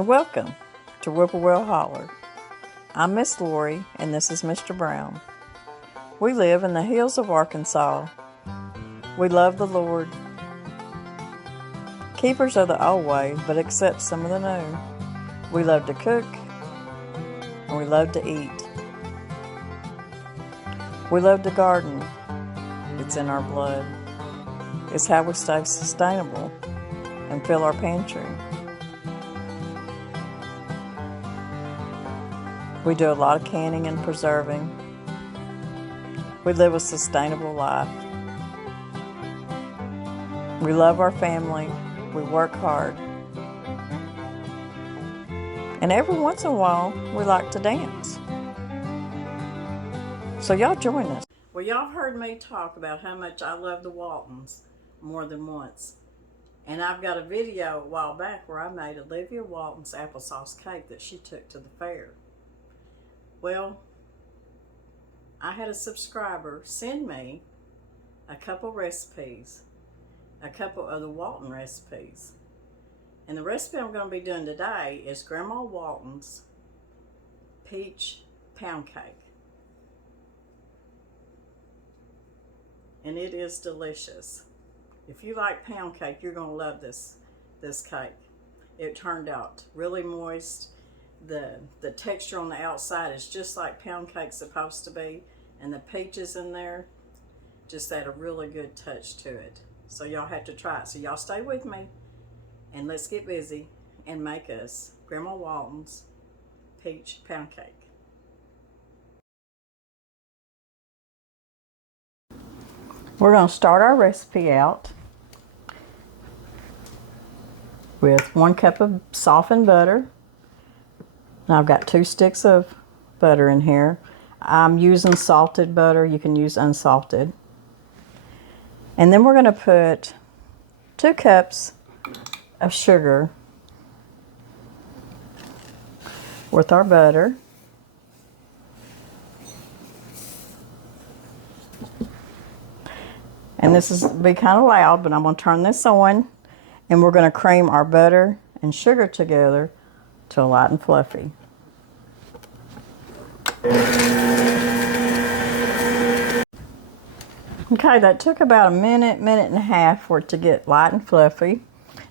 Welcome to Whippoorwill Holler. I'm Miss Lori, and this is Mr. Brown. We live in the hills of Arkansas. We love the Lord. Keepers of the old way, but accept some of the new. We love to cook, and we love to eat. We love to garden. It's in our blood. It's how we stay sustainable and fill our pantry. We do a lot of canning and preserving. We live a sustainable life. We love our family. We work hard. And every once in a while, we like to dance. So y'all join us. Well, y'all heard me talk about how much I love the Waltons more than once. And I've got a video a while back where I made Olivia Walton's applesauce cake that she took to the fair. Well, I had a subscriber send me a couple recipes, a couple of the Walton recipes. And the recipe I'm going to be doing today is Grandma Walton's peach pound cake. And it is delicious. If you like pound cake, you're going to love this cake. It turned out really moist. The texture on the outside is just like pound cake's supposed to be, and the peaches in there just add a really good touch to it. So y'all have to try it. So y'all stay with me, and let's get busy and make us Grandma Walton's peach pound cake. We're going to start our recipe out with 1 cup of softened butter. Now I've got 2 sticks of butter in here. I'm using salted butter. You can use unsalted. And then we're going to put 2 cups of sugar with our butter. And this is be kind of loud, but I'm going to turn this on, and we're going to cream our butter and sugar together till light and fluffy. Okay, that took about a minute and a half for it to get light and fluffy.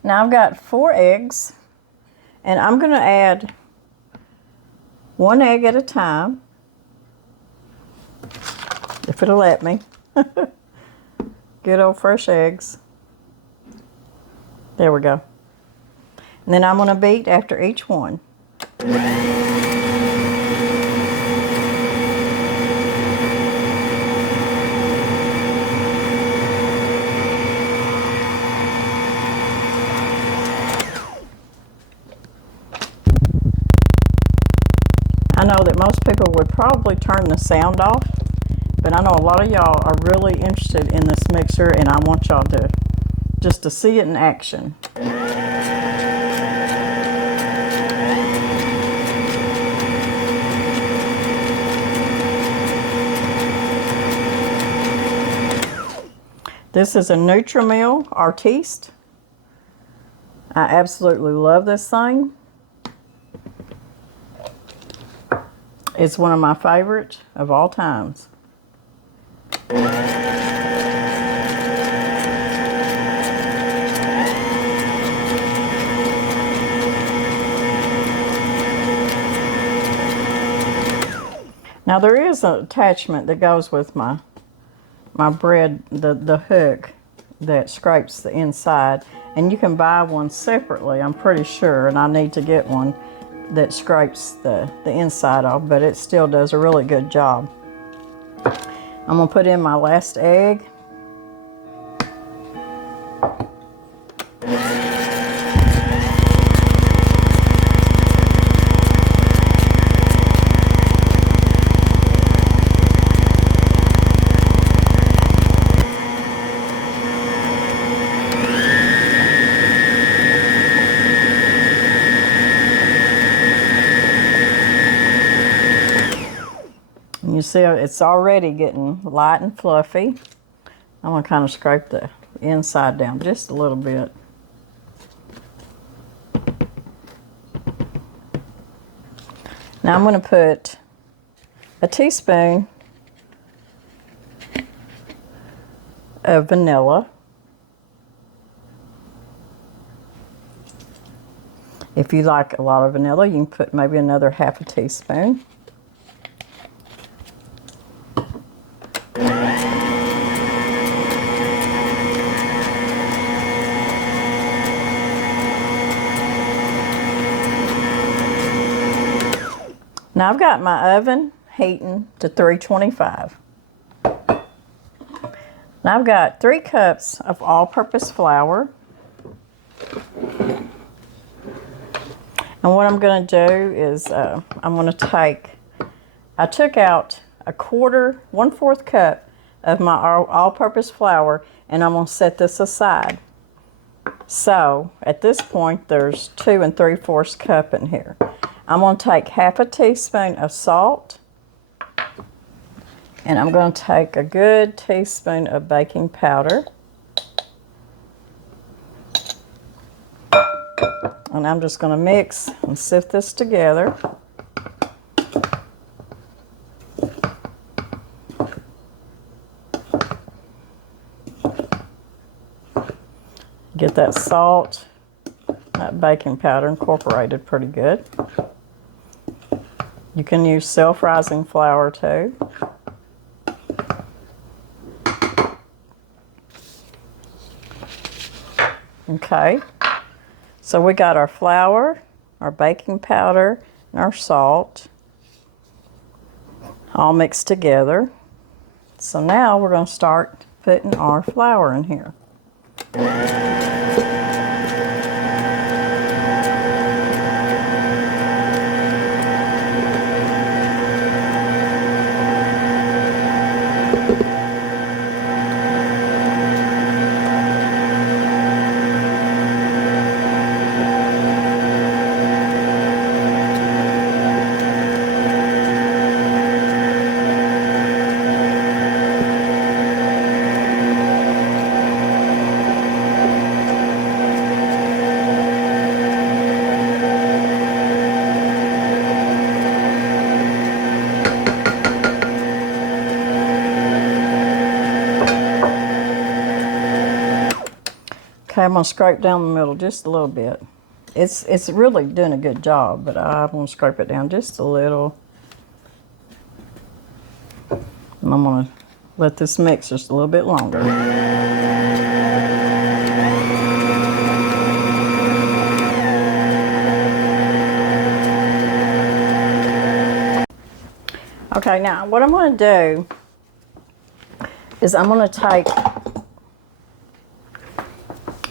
Now I've got 4 eggs, and I'm going to add 1 egg at a time, if it'll let me. Good old fresh eggs. There we go. And then I'm going to beat after each one. I know that most people would probably turn the sound off, but I know a lot of y'all are really interested in this mixer, and I want y'all to just to see it in action. This is a Nutrimil Artiste. I absolutely love this thing. It's one of my favorites of all times. Now there is an attachment that goes with my bread, the hook that scrapes the inside, and you can buy one separately, I'm pretty sure, and I need to get one that scrapes the inside off, but it still does a really good job. I'm going to put in my last egg. You see it's already getting light and fluffy. I'm going to kind of scrape the inside down just a little bit. Now I'm going to put a teaspoon of vanilla. If you like a lot of vanilla, you can put maybe another half a teaspoon. Now I've got my oven heating to 325. Now I've got 3 cups of all-purpose flour. And what I'm going to do is I'm going to I took out a 1/4 cup of my all-purpose flour, and I'm going to set this aside. So at this point, there's 2 3/4 cup in here. I'm going to take half a teaspoon of salt, and I'm going to take a good teaspoon of baking powder. And I'm just going to mix and sift this together. Get that salt, that baking powder incorporated pretty good. You can use self-rising flour too. Okay. So we got our flour, our baking powder, and our salt all mixed together. So now we're going to start putting our flour in here. Okay, I'm going to scrape down the middle just a little bit. It's really doing a good job, but I'm going to scrape it down just a little. And I'm going to let this mix just a little bit longer. Okay, now what I'm going to do is I'm going to take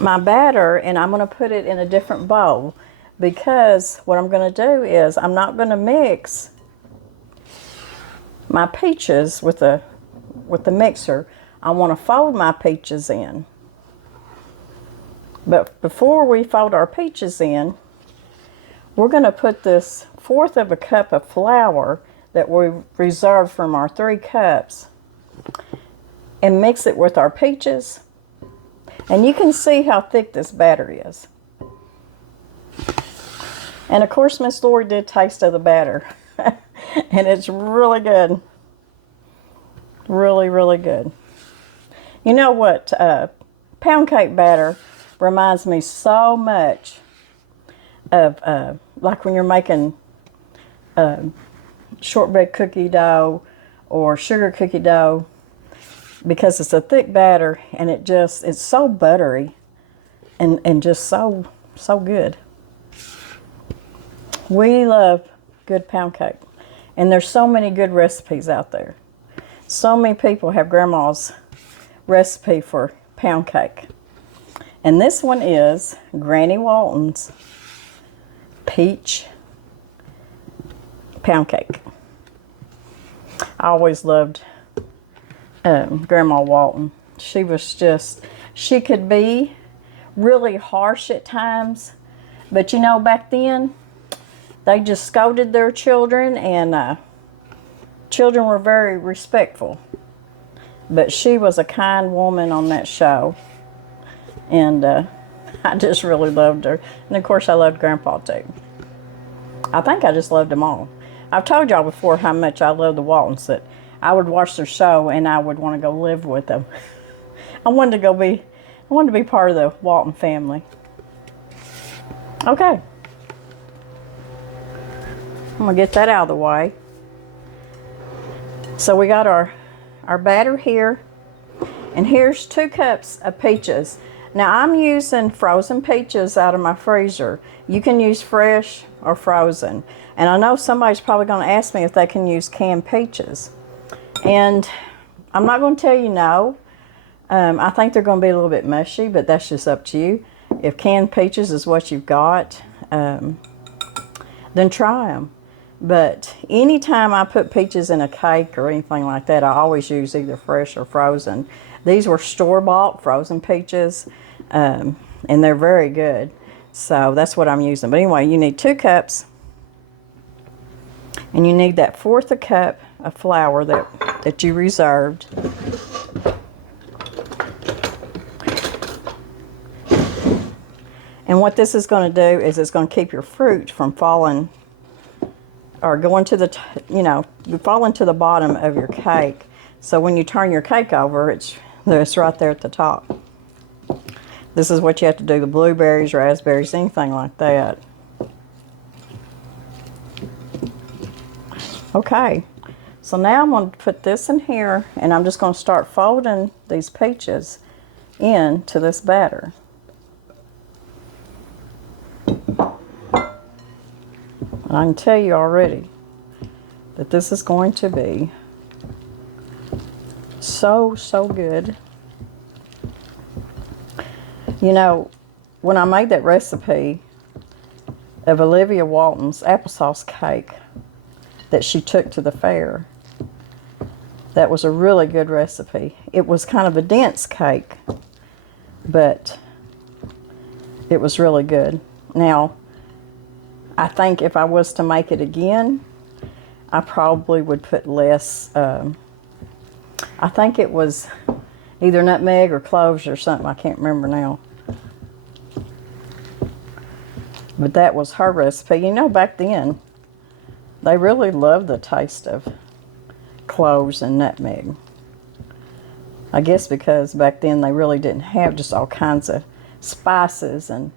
my batter and I'm going to put it in a different bowl, because what I'm going to do is I'm not going to mix my peaches with the mixer. I want to fold my peaches in. But before we fold our peaches in, we're going to put this 1/4 cup of flour that we reserved from our 3 cups and mix it with our peaches. And you can see how thick this batter is. And of course, Miss Lori did taste of the batter. And it's really good. Really, really good. You know what? Pound cake batter reminds me so much of like when you're making shortbread cookie dough or sugar cookie dough, because it's a thick batter and it's so buttery and just so good. We love good pound cake, and there's so many good recipes out there. So many people have grandma's recipe for pound cake, and this one is Granny Waltons peach pound cake. I always loved Grandma Walton. She could be really harsh at times, but you know, back then they just scolded their children, and children were very respectful. But she was a kind woman on that show, and I just really loved her. And of course I loved Grandpa too. I think I just loved them all. I've told y'all before how much I love the Waltons, that I would watch their show and I would want to go live with them. I wanted to be part of the Walton family. Okay. I'm going to get that out of the way. So we got our batter here. And here's 2 cups of peaches. Now I'm using frozen peaches out of my freezer. You can use fresh or frozen. And I know somebody's probably going to ask me if they can use canned peaches. And I'm not going to tell you no. I think they're going to be a little bit mushy, but that's just up to you. If canned peaches is what you've got, then try them. But anytime I put peaches in a cake or anything like that, I always use either fresh or frozen. These were store-bought frozen peaches, and they're very good. So that's what I'm using. But anyway, you need 2 cups, and you need that 1/4 a cup of flour that you reserved. And what this is going to do is it's going to keep your fruit from falling or going to the, falling to the bottom of your cake. So when you turn your cake over, it's right there at the top. This is what you have to do, the blueberries, raspberries, anything like that. Okay, so now I'm going to put this in here, and I'm just going to start folding these peaches into this batter. And I can tell you already that this is going to be so good. You know, when I made that recipe of Olivia Walton's applesauce cake that she took to the fair, that was a really good recipe. It was kind of a dense cake, but it was really good. Now, I think if I was to make it again, I probably would put less, I think it was either nutmeg or cloves or something, I can't remember now. But that was her recipe. You know, back then, they really loved the taste of cloves and nutmeg. I guess because back then they really didn't have just all kinds of spices and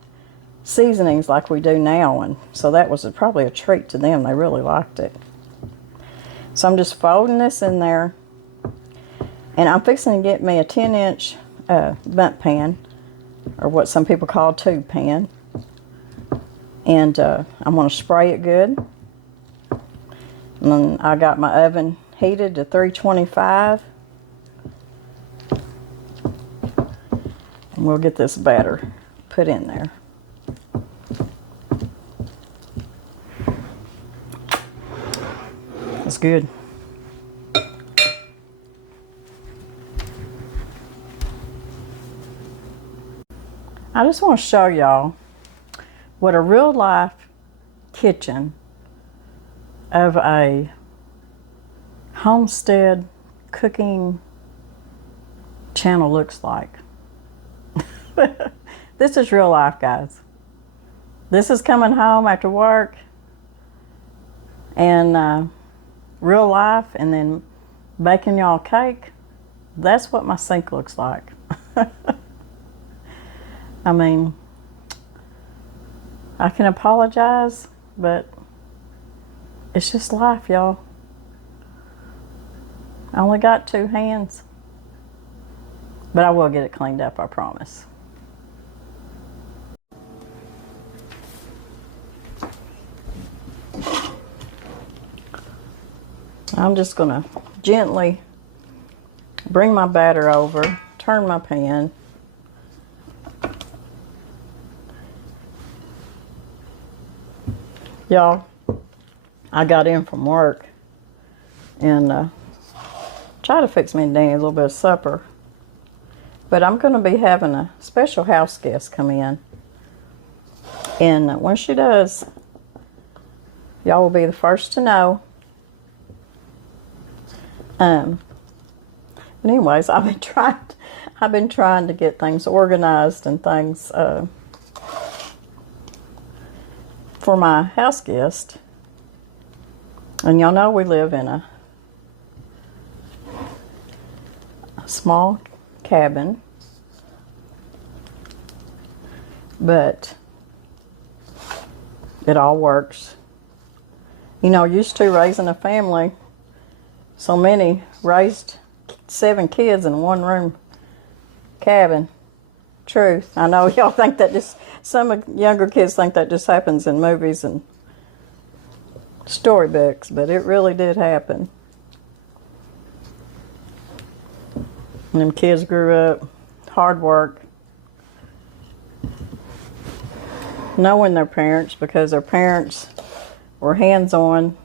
seasonings like we do now. And so that was probably a treat to them. They really liked it. So I'm just folding this in there. And I'm fixing to get me a 10-inch bundt pan, or what some people call a tube pan. And I'm going to spray it good. And then I got my oven heated to 325. And we'll get this batter put in there. That's good. I just want to show y'all what a real life kitchen of a homestead cooking channel looks like. This is real life, guys. This is coming home after work and real life, and then baking y'all cake. That's what my sink looks like. I mean, I can apologize, but it's just life, y'all. I only got 2 hands. But I will get it cleaned up, I promise. I'm just going to gently bring my batter over, turn my pan. Y'all, I got in from work and tried to fix me and Danny a little bit of supper. But I'm going to be having a special house guest come in. And when she does, y'all will be the first to know. But anyways, I've been trying to get things organized and things for my house guest. And y'all know we live in a small cabin, but it all works. You know, used to raising a family, so many raised 7 kids in a one-room cabin. Truth. I know y'all think that just, some younger kids think that just happens in movies and storybooks, but it really did happen. And them kids grew up, hard work, knowing their parents because their parents were hands-on,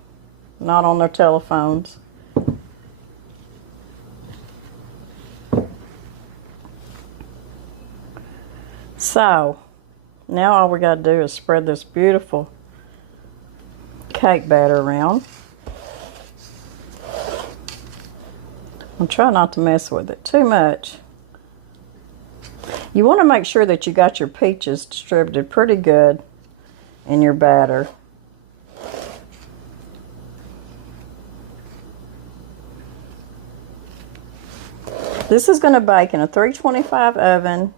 not on their telephones. So, now all we got to do is spread this beautiful cake batter around. I'll try not to mess with it too much. You want to make sure that you got your peaches distributed pretty good in your batter. This is going to bake in a 325 oven.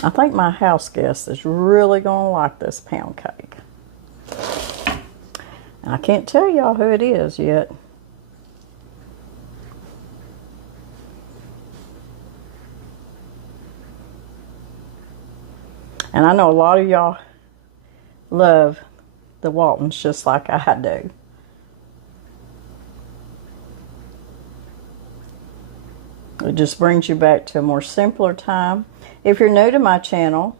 I think my house guest is really going to like this pound cake. And I can't tell y'all who it is yet. And I know a lot of y'all love the Waltons just like I do. It just brings you back to a more simpler time. If you're new to my channel,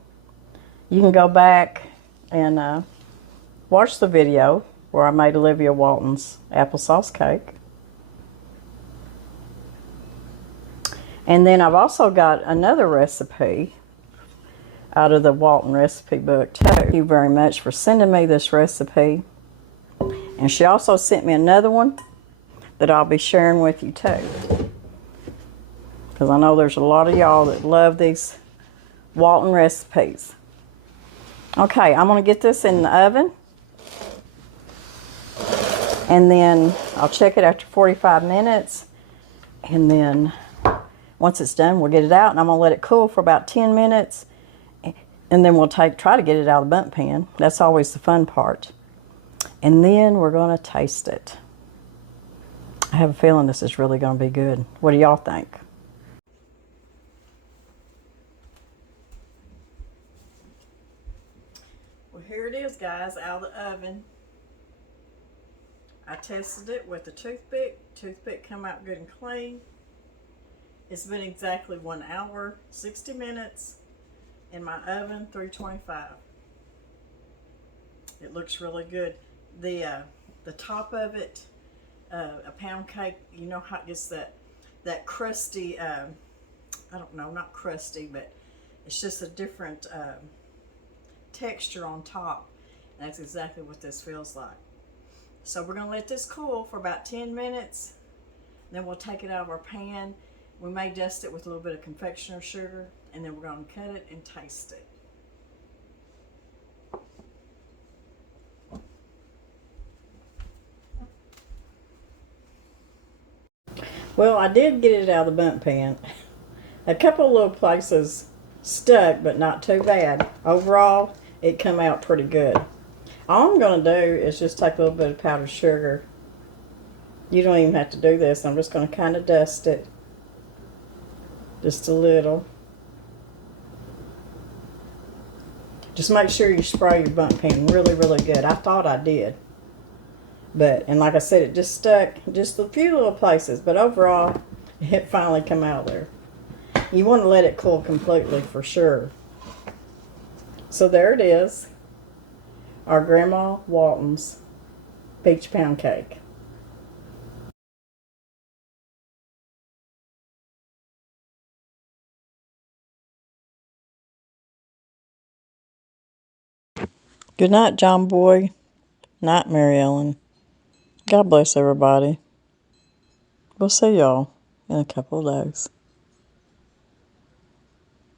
you can go back and watch the video where I made Olivia Walton's applesauce cake. And then I've also got another recipe out of the Walton recipe book too. Thank you very much for sending me this recipe. And she also sent me another one that I'll be sharing with you too. Because I know there's a lot of y'all that love these Walton recipes. Okay, I'm going to get this in the oven. And then I'll check it after 45 minutes. And then once it's done, we'll get it out. And I'm going to let it cool for about 10 minutes. And then we'll try to get it out of the bundt pan. That's always the fun part. And then we're going to taste it. I have a feeling this is really going to be good. What do y'all think? Well, here it is, guys, out of the oven. I tested it with a toothpick. Toothpick come out good and clean. It's been exactly 1 hour, 60 minutes in my oven, 325. It looks really good. The top of it, a pound cake, you know how it gets that crusty, I don't know, not crusty, but it's just a different texture on top. And that's exactly what this feels like. So we're gonna let this cool for about 10 minutes. Then we'll take it out of our pan. We may dust it with a little bit of confectioner sugar, and then we're gonna cut it and taste it. Well, I did get it out of the bundt pan. A couple of little places stuck, but not too bad. Overall, it come out pretty good. All I'm going to do is just take a little bit of powdered sugar. You don't even have to do this. I'm just going to kind of dust it. Just a little. Just make sure you spray your bundt pan really, really good. I thought I did. And like I said, it just stuck just a few little places. But overall, it finally come out there. You want to let it cool completely for sure. So there it is. Our Grandma Walton's peach pound cake. Good night, John Boy. Night, Mary Ellen. God bless everybody. We'll see y'all in a couple of days.